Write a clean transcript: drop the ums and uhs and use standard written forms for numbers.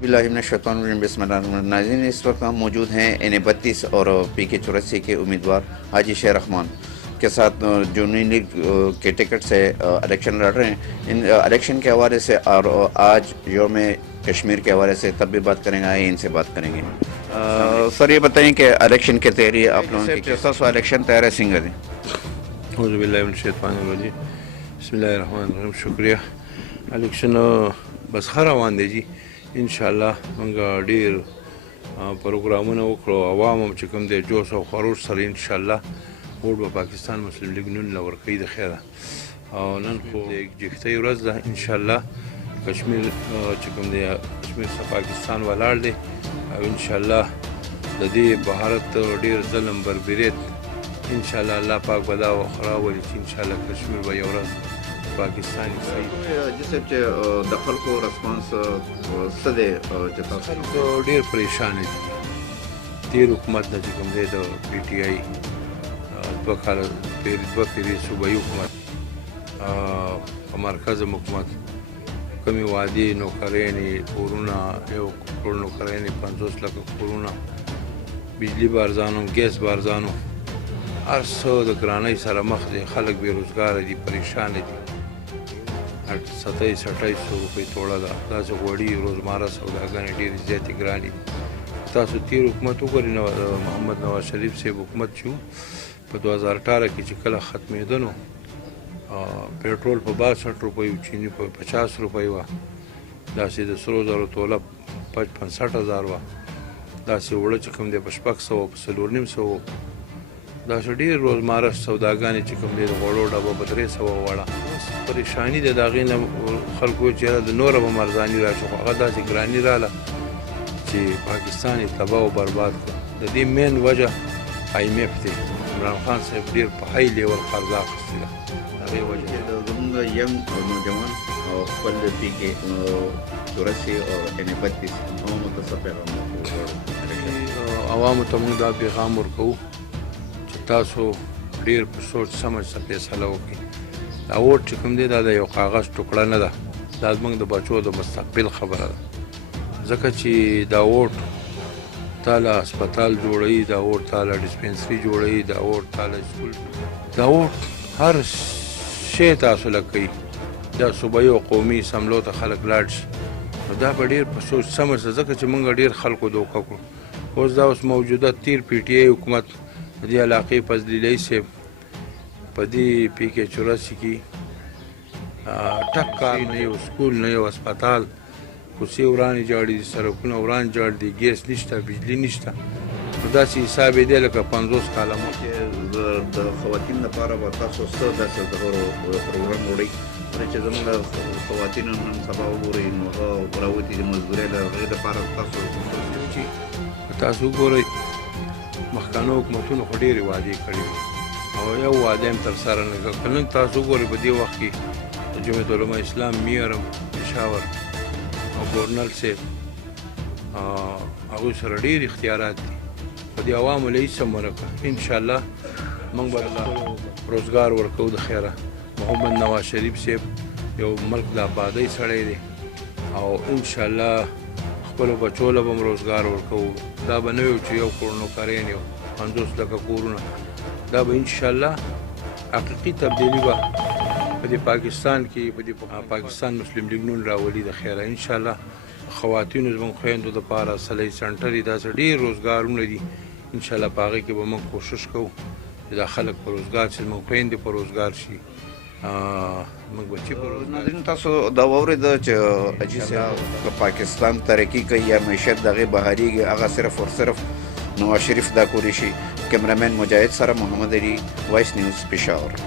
नाज़रीन, इस वक्त हम मौजूद हैं NA-32 और PK-84 के उम्मीदवार हाजी शेर रहमान के साथ जो नई लीग के टिकट से इलेक्शन लड़ रहे हैं। इन इलेक्शन के हवाले से और आज यौम कश्मीर के हवाले से तब भी बात करेंगे, आइए इनसे बात करेंगे। सर, ये बताएं कि इलेक्शन की तैयारी आप लोगों की कैसा इलेक्शन तैयार है सिंगर जी? बिस्मिल्लाहिर्रहमानिर्रहीम। शुक्रिया। इलेक्शन बस ښه روان دی جی انشاءالله موږ ډیر پروګرامونه وکړو، عوام هم چې کوم دی جوش او خروش سره انشاءالله ووټ به پاکستان مسلم لیگ نون له ورکوي د خیره. او نن خو د یکجهتۍ ورځ ده انشاءالله. کشمیر چې کوم دی کشمیر څخه پاکستان ولاړ دی او انشاءالله د دې بهارت ډیر ظلم بربریت انشاءالله الله پاک به دا راولي چې انشاءالله کشمیر به یو ورځ پاکستان جیسے د خلکو ریسپانس څه دی چې تاسو خلکو ډېر پریشان دي. تېر حکومت نه چې کوم دی د PTI دوه کاله دوه پیرې صوبایي حکومت په مرکز حکومت کومې وعدې نوکرانې کورونه 1 کروڑ نوکرانې 50 لکه کورونه بجلی به ارزانو ګیس به ارزانو هر څه د ګرانۍ سره مخ دي. خلک بېروزګاره دي، پریشان دي. 2700 روپۍ توړه ده. داسې غوړي روزمره سوداګانې ډېرې زیاتې ګرانې دي. تاسو تېر حکومت وګورئ، محمد نواز شریف صاحب حکومت چې په 2018 کې چې کله ختمېده نو پېټرول په 62 روپۍ و، چیني په 50 روپۍ وه، داسې د سرو زرو توله 65,000 وه، داسې اوړه چې کوم دی په 600 په 4,500 داسې ډېر روزمره سوداګانې چې کوم دی د غوړو ډبه په 300 وړه. پریشاني ده د هغې نه خلکو ویل چې یاره د نوره به مرزاني راشي، خو هغه داسې ګراني راله چې پاکستان یې تباه و برباد کړ. د دې مین وجه IMF دی. عمران خان صاحب ډېر په های لیول قرضه اخیستې ده. د هغې وجه زموږ ینګ نوجوان او خپل PK-84 او NA-32 عوامو ته څه پیغام ورکوو؟ عوامو ته موږ دا پیغام ورکوو چې تاسو ډېر په سوچ سمج سره فیصله وکړئ. دا ووټ چې کوم دی دا د یو کاغذ ټوکړه نه ده، دا زموږ د بچو د مستقبل خبره ده. ځکه چې دا ووټ تاله هسپتال جوړوي، دا ووټ تاله ډسپنسري جوړوي، دا ووټ تاله سکول، دا ووټ هر شی تاسو له کوي. دا صوبایي او قومي اسمبلو ته خلک لاړ شي، نو دا به ډېر په سوچ سمج سره، ځکه چې موږ ډېر خلکو دوکه کړو. اوس دا اوس موجوده تېر PTI حکومت د دې علاقې فضلیلۍ صاحب په دې PK-84 کې ټک کار نه، یو سکول نه، یو هسپتال، کوڅې ورانې جاړې دي، سړکونه وران جاړ دي، ګیس نشته، بجلي نشته. نو داسې حساب یې دی لکه 50 کاله مخکې. د خواتینو لپاره به تاسو څه داسې پروګرام وړئ چې زموږ خواتینو نن سبا وګورئ نو هغه راوتي د مزدورۍ له هغې لپاره تاسو وګورئ مخکانو حکومتونو خو ډېرې وعدې کړې دي او یو وعده هم ترسره نه کړه. نن تاسو وګورئ په دې وخت کې د جمعیت علما اسلام میر پېښور او ګورنر صاحب هغوی سره ډېر اختیارات دي. په دې عوامو له هېڅ هم ونه کړه. انشاءالله موږ به روزګار ورکوو د خیره. محمد نواز شریف صاحب یو ملک د آبادۍ سړی دی او انشاءالله خپلو بچو له به هم روزګار ورکوو. دا به نه وي چې 1 کروڑ نوکران یو 50 لکه کورونه، دا به انشاءالله حقیقي تبدیلي به په دې پاکستان کې په دې پاکستان مسلم لیگ نون راولي د خیره. انشاءالله خواتینو زموږ خویندو دپاره صلاحي سنټر دي، داسې ډېر روزګارونه دي. انشاءالله په هغې کې به موږ کوشش کوو چې دا خلک په روزګار شي، زموږ خویندې په روزګار شي، موږ بچي په روزګار. ناظرین، تاسو دا واورېده چې حاجي صاحب که پاکستان ترقي کوي یا معیشت د هغې بهارېږي، هغه صرف اور صرف نواز شریف دا کولی شي. کیمرامین مجاهد سره محمد علي، وایس نیوز، پېښور.